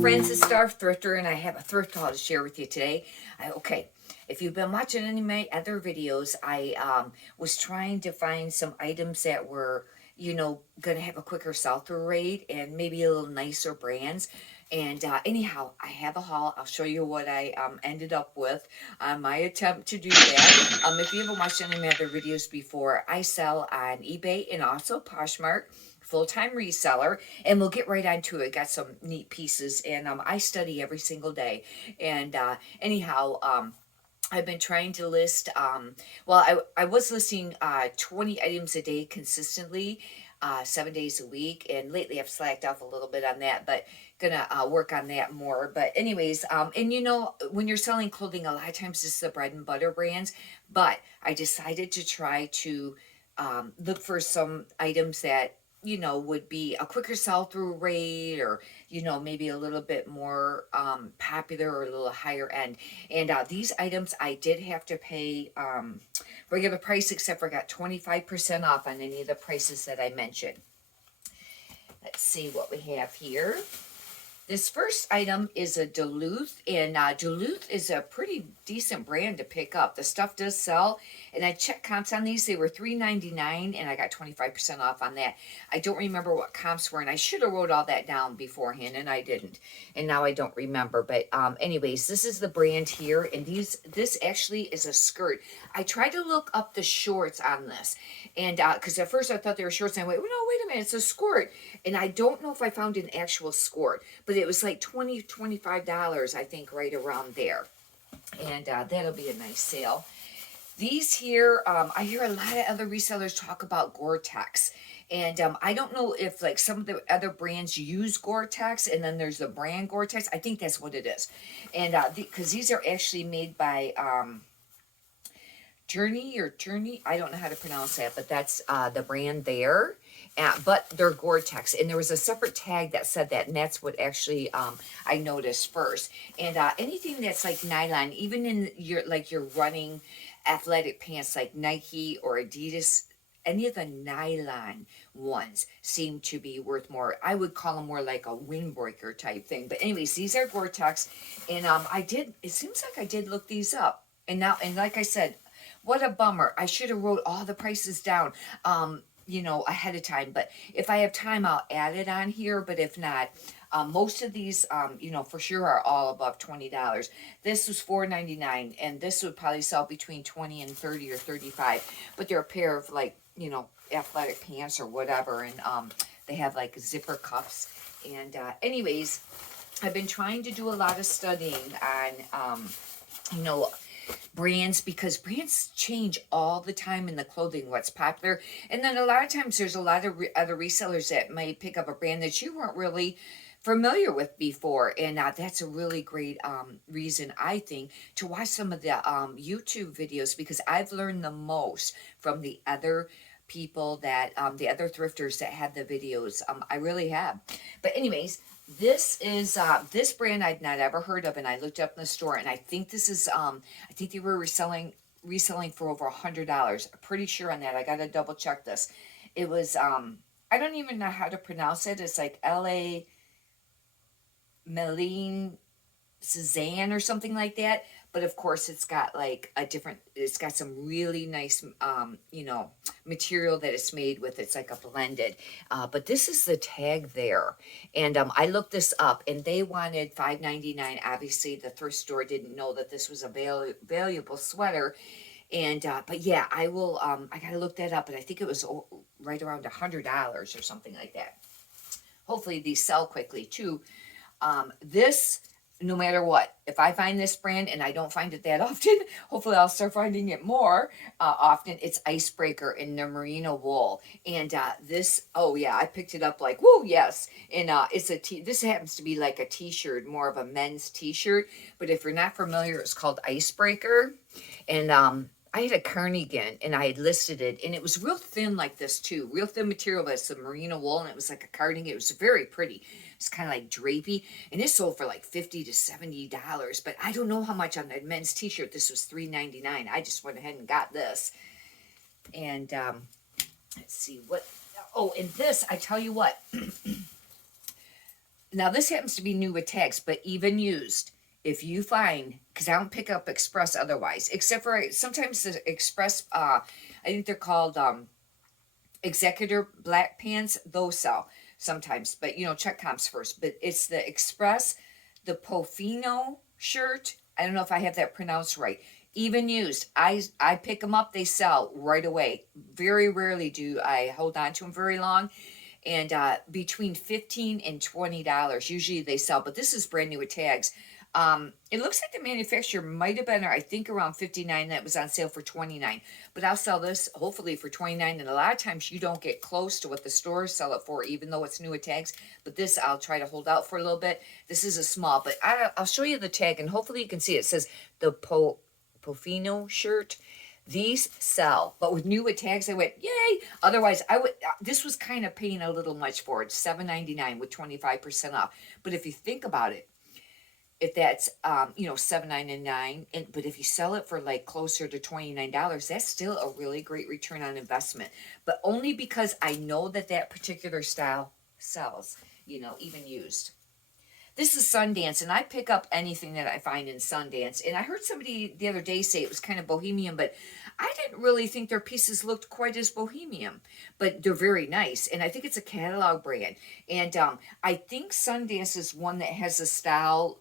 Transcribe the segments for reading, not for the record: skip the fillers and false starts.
Friends, it's Star Thrifter, and I have a thrift haul to share with you today. Okay, if you've been watching any of my other videos, I was trying to find some items that were, going to have a quicker sell-through rate and maybe a little nicer brands. And anyhow, I have a haul. I'll show you what I ended up with on my attempt to do that. If you haven't watched any of my other videos before, I sell on eBay and also Poshmark, full-time reseller, and we'll get right on to it. Got some neat pieces, and I study every single day. And anyhow, I've been trying to list, I was listing 20 items a day consistently, 7 days a week, and lately I've slacked off a little bit on that, but gonna work on that more. But anyways, and when you're selling clothing, a lot of times it's the bread and butter brands, but I decided to try to look for some items that would be a quicker sell-through rate, or maybe a little bit more popular or a little higher end. And these items I did have to pay regular price, except for I got 25% off on any of the prices that I mentioned. Let's see what we have here. This first item is a Duluth, and Duluth is a pretty decent brand to pick up. The stuff does sell, and I checked comps on these. They were $3.99, and I got 25% off on that. I don't remember what comps were, and I should have wrote all that down beforehand, and I didn't. And now I don't remember. But anyways, this is the brand here, and this actually is a skirt. I tried to look up the shorts on this, and because at first I thought they were shorts, and I went, well, no, wait a minute, it's a skirt. And I don't know if I found an actual skirt, but it was like $25, I think, right around there. And that'll be a nice sale. These here, I hear a lot of other resellers talk about Gore-Tex. And I don't know if like some of the other brands use Gore-Tex, and then there's the brand Gore-Tex. I think that's what it is. And because these are actually made by Journey, I don't know how to pronounce that, but that's the brand there. But they're Gore-Tex, and there was a separate tag that said that, and that's what actually I noticed first. And anything that's like nylon, even in your running athletic pants like Nike or Adidas, any of the nylon ones seem to be worth more. I would call them more like a windbreaker type thing. But anyways, these are Gore-Tex, and it seems like I did look these up. And like I said, what a bummer. I should have wrote all the prices down ahead of time. But if I have time, I'll add it on here. But if not, most of these, for sure are all above $20. This was $4.99, and this would probably sell between 20 and 30 or 35. But they're a pair of athletic pants or whatever, and they have like zipper cuffs. And anyways, I've been trying to do a lot of studying on, brands, because brands change all the time in the clothing, what's popular. And then a lot of times there's a lot of other resellers that might pick up a brand that you weren't really familiar with before, and that's a really great reason, I think, to watch some of the YouTube videos, because I've learned the most from the other people that the other thrifters that had the videos. I really have. But anyways, this is this brand I'd not ever heard of, and I looked up in the store, and I think this is I think they were reselling for over $100. I'm pretty sure on that. I gotta double check this. It was I don't even know how to pronounce it. It's like LA Meline Cezanne or something like that. But of course, it's got it's got some really nice, material that it's made with. It's like a blended. But this is the tag there. And I looked this up, and they wanted $5.99. Obviously, the thrift store didn't know that this was a valuable sweater. And, but yeah, I gotta look that up, but I think it was right around $100 or something like that. Hopefully these sell quickly too. This, no matter what, if I find this brand, and I don't find it that often, hopefully I'll start finding it more often. It's Icebreaker in the merino wool. And this, oh yeah, I picked it up like, whoa, yes. And it's this happens to be like a t-shirt, more of a men's t-shirt. But if you're not familiar, it's called Icebreaker. And I had a cardigan, and I had listed it, and it was real thin like this too, real thin material, but it's a merino wool, and it was like a cardigan. It was very pretty. It's kind of like drapey, and it sold for like $50 to $70. But I don't know how much on the men's t-shirt. This was $3.99. I just went ahead and got this, and let's see what, oh, and this, I tell you what, now this happens to be new with tags, but even used, if you find, because I don't pick up express otherwise, except for sometimes the express, I think they're called executor black pants, those sell sometimes, but check comps first. But it's the express, the Pofino shirt, I don't know if I have that pronounced right, even used, I pick them up, they sell right away. Very rarely do I hold on to them very long, and between $15 and $20 usually they sell, but this is brand new with tags. It looks like the manufacturer might have been, I think, around 59. That was on sale for 29. But I'll sell this hopefully for 29. And a lot of times you don't get close to what the stores sell it for, even though it's new with tags. But this I'll try to hold out for a little bit. This is a small, but I'll show you the tag, and hopefully you can see it says the Pofino shirt. These sell, but with new with tags, I went yay. Otherwise, I would. This was kind of paying a little much for it. $7.99 with 25% off. But if you think about it, if that's $7.99, but if you sell it for like closer to $29, that's still a really great return on investment. But only because I know that particular style sells, even used. This is Sundance, and I pick up anything that I find in Sundance. And I heard somebody the other day say it was kind of bohemian, but I didn't really think their pieces looked quite as bohemian. But they're very nice, and I think it's a catalog brand. And I think Sundance is one that has a style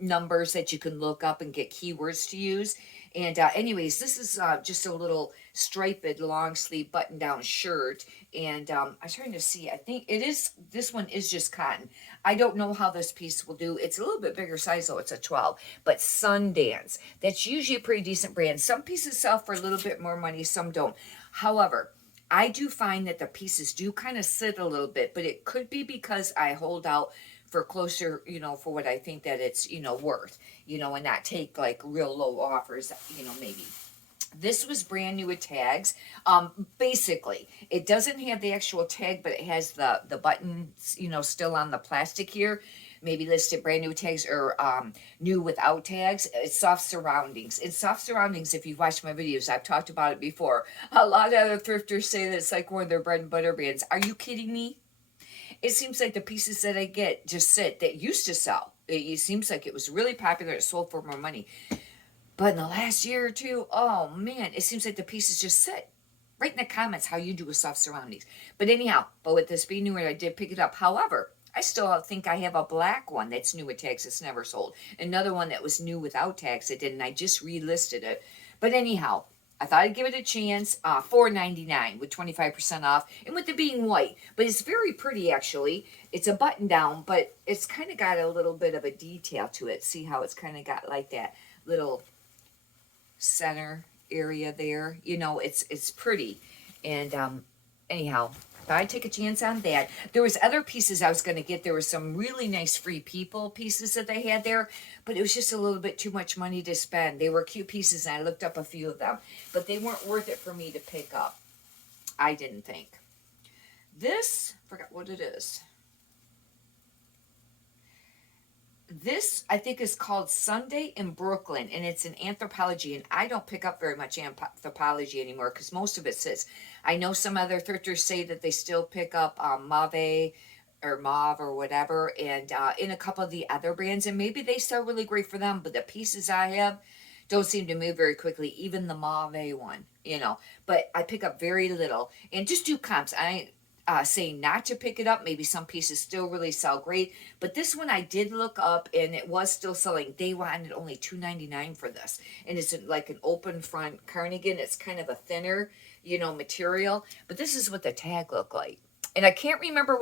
numbers that you can look up and get keywords to use. And anyways, this is just a little striped long sleeve button down shirt. And I'm trying to see, I think this one is just cotton. I don't know how this piece will do. It's a little bit bigger size, though. It's a 12. But Sundance, that's usually a pretty decent brand. Some pieces sell for a little bit more money, some don't. However, I do find that the pieces do kind of sit a little bit, but it could be because I hold out for closer, for what I think that it's, worth, and not take like real low offers, maybe. This was brand new with tags. Basically, it doesn't have the actual tag, but it has the buttons, still on the plastic here. Maybe listed brand new tags or new without tags. It's soft surroundings. In soft surroundings, if you've watched my videos, I've talked about it before. A lot of other thrifters say that it's like one of their bread and butter brands. Are you kidding me? It seems like the pieces that I get just sit, that used to sell. It seems like it was really popular. It sold for more money. But in the last year or two, oh man, it seems like the pieces just sit. Write in the comments how you do with soft surroundings. But anyhow, with this being newer, I did pick it up. However, I still think I have a black one that's new with tags that's never sold. Another one that was new without tags that didn't. I just relisted it. But anyhow, I thought I'd give it a chance. $4.99 with 25% off, and with it being white. But it's very pretty, actually. It's a button down, but it's kind of got a little bit of a detail to it. See how it's kind of got like that little center area there. It's pretty. And anyhow, thought I'd take a chance on that. There was other pieces I was going to get. There were some really nice Free People pieces that they had there, but it was just a little bit too much money to spend. They were cute pieces, and I looked up a few of them, but they weren't worth it for me to pick up. I didn't think. This, forgot what it is. This, I think, is called Sunday in Brooklyn, and it's an anthropology, and I don't pick up very much anthropology anymore because most of it sits. I know some other thrifters say that they still pick up Mauve or whatever, and in a couple of the other brands, and maybe they sell really great for them, but the pieces I have don't seem to move very quickly, even the Mauve one, but I pick up very little, and just do comps. I saying not to pick it up. Maybe some pieces still really sell great, but this one I did look up and it was still selling. They wanted only $2.99 for this, and it's like an open front cardigan. It's kind of a thinner, material, but this is what the tag looked like. And I can't remember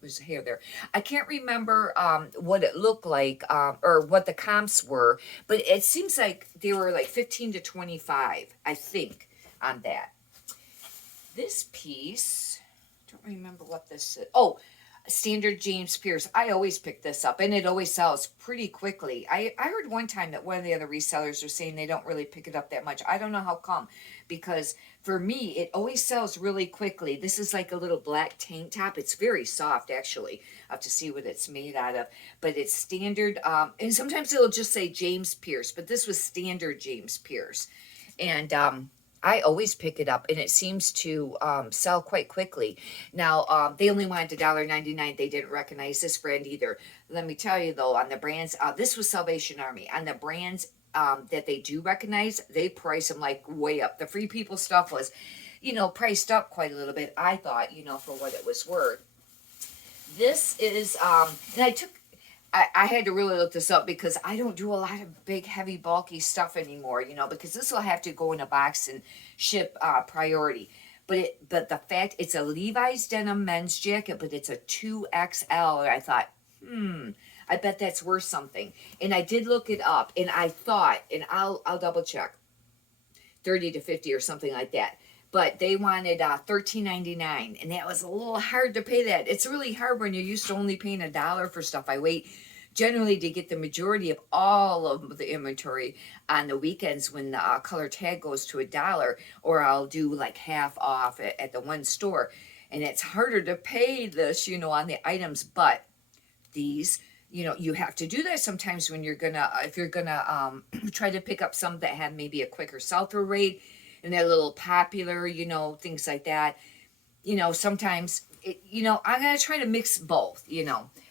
there's hair there. I can't remember what it looked like or what the comps were, but it seems like they were like 15 to 25, I think, on that. This piece, don't remember what this is. Oh, standard James Pierce. I always pick this up, and it always sells pretty quickly. I heard one time that one of the other resellers are saying they don't really pick it up that much. I don't know how come, because for me, it always sells really quickly. This is like a little black tank top. It's very soft, actually. I have to see what it's made out of, but it's standard. And sometimes it'll just say James Pierce, but this was standard James Pierce. And I always pick it up, and it seems to sell quite quickly. Now, they only wanted $1.99. They didn't recognize this brand either. Let me tell you though, on the brands, this was Salvation Army. On the brands that they do recognize, they price them like way up. The Free People stuff was, priced up quite a little bit, I thought, for what it was worth. This is, and I had to really look this up because I don't do a lot of big, heavy, bulky stuff anymore, because this will have to go in a box and ship priority. But the fact it's a Levi's denim men's jacket, but it's a 2XL, and I thought, I bet that's worth something. And I did look it up, and I thought, and I'll double check, 30 to 50 or something like that. But they wanted $13.99, and that was a little hard to pay that. It's really hard when you're used to only paying $1 for stuff. I wait generally to get the majority of all of the inventory on the weekends when the color tag goes to $1, or I'll do like half off at the one store. And it's harder to pay this, on the items, but these, you have to do that sometimes when if you're gonna try to pick up some that have maybe a quicker sell-through rate, and they're a little popular, things like that. Sometimes, I'm going to try to mix both,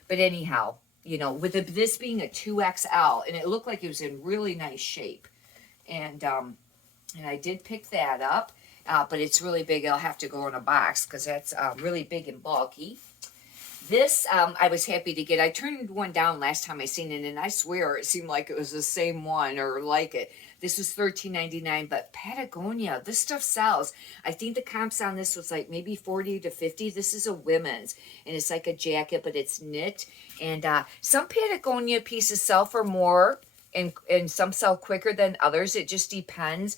But anyhow, with this being a 2XL, and it looked like it was in really nice shape. And I did pick that up, but it's really big. I'll have to go in a box because that's really big and bulky. This, I was happy to get. I turned one down last time I seen it, and I swear it seemed like it was the same one or like it. This was $13.99, but Patagonia, this stuff sells. I think the comps on this was like maybe 40 to 50. This is a women's, and it's like a jacket, but it's knit. And some Patagonia pieces sell for more, and some sell quicker than others. It just depends.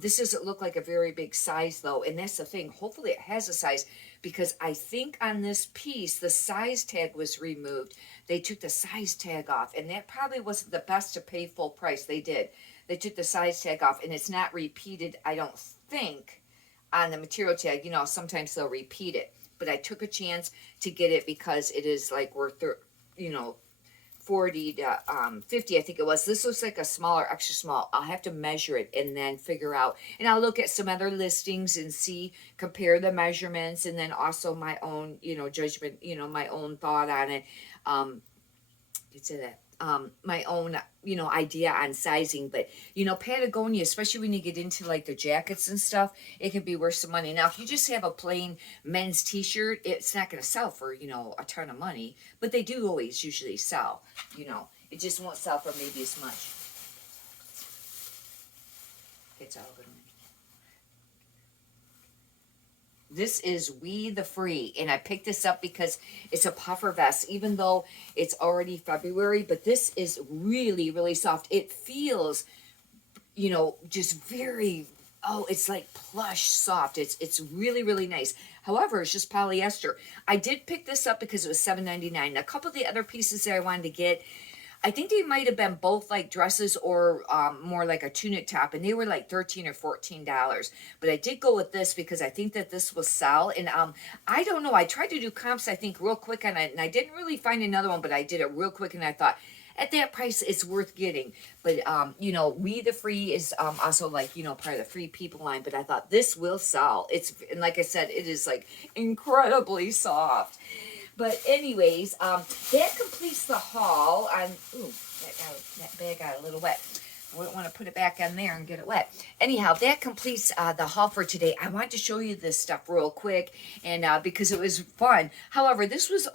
This doesn't look like a very big size, though, and that's the thing. Hopefully it has a size, because I think on this piece, the size tag was removed. They took the size tag off, and that probably wasn't the best to pay full price. They did. They took the size tag off, and it's not repeated, I don't think, on the material tag. Sometimes they'll repeat it. But I took a chance to get it because it is like worth, 40 to 50, I think it was. This looks like a smaller, extra small. I'll have to measure it and then figure out. And I'll look at some other listings and compare the measurements, and then also my own, judgment, my own thought on it. My own, idea on sizing. But, Patagonia, especially when you get into like the jackets and stuff, it can be worth some money. Now, if you just have a plain men's t-shirt, it's not going to sell for, a ton of money, but they do always usually sell, it just won't sell for maybe as much. It's all good. This is We the Free, and I picked this up because it's a puffer vest, even though it's already February, but this is really, really soft. It feels, just very, it's like plush soft. It's really, really nice. However, it's just polyester. I did pick this up because it was $7.99. A couple of the other pieces that I wanted to get, I think they might have been both like dresses or more like a tunic top, and they were like $13 or $14. But I did go with this because I think that this will sell. And I don't know. I tried to do comps, I think, real quick on it, and I didn't really find another one, but I did it real quick, and I thought, at that price, it's worth getting. But, We the Free is also like, part of the Free People line, but I thought this will sell. And like I said, it is like incredibly soft. But anyways, that completes the haul. That bag got a little wet. I wouldn't want to put it back on there and get it wet. Anyhow, that completes the haul for today. I wanted to show you this stuff real quick, and because it was fun. However, this was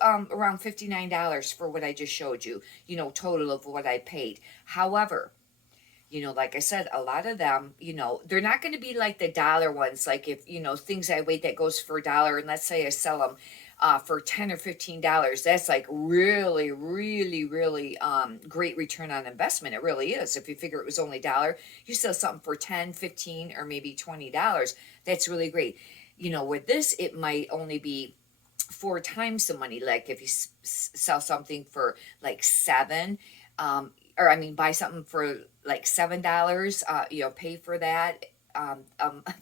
around $59 for what I just showed you. Total of what I paid. However, like I said, a lot of them, they're not going to be like the dollar ones. Like if, things I weigh that goes for $1, and let's say I sell them for $10 or $15, that's like really, really, really great return on investment. It really is. If you figure it was only $1, you sell something for $10, $15, or maybe $20. That's really great. With this, it might only be 4 times the money. Like if you sell something for like $7, buy something for like $7, pay for that,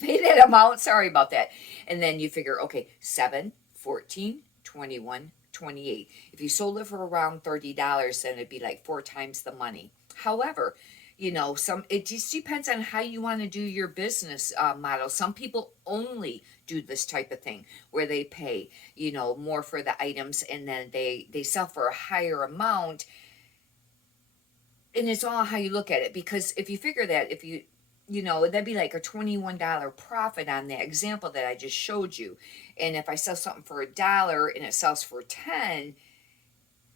pay that amount. Sorry about that. And then you figure, okay, 7, 14, 21, 28. If you sold it for around $30, then it'd be like 4 times the money. However, You know, it just depends on how you want to do your business model. Some people only do this type of thing where they pay, you know, more for the items, and then they sell for a higher amount. And it's all how you look at it, because if you figure that, if you know, that'd be like a $21 profit on that example that I just showed you. And if I sell something for $1 and it sells for 10,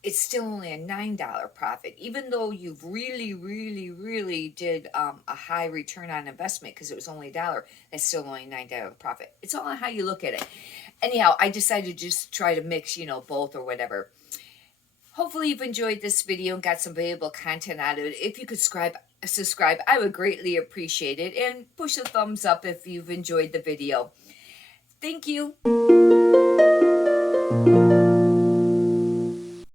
it's still only a $9 profit, even though you've really did a high return on investment, because it was only $1. That's still only $9 profit. It's all on how you look at it. Anyhow, I decided to just try to mix, you know, both or whatever. Hopefully you've enjoyed this video and got some valuable content out of it. If you could subscribe, I would greatly appreciate it, and push a thumbs up if you've enjoyed the video. Thank you.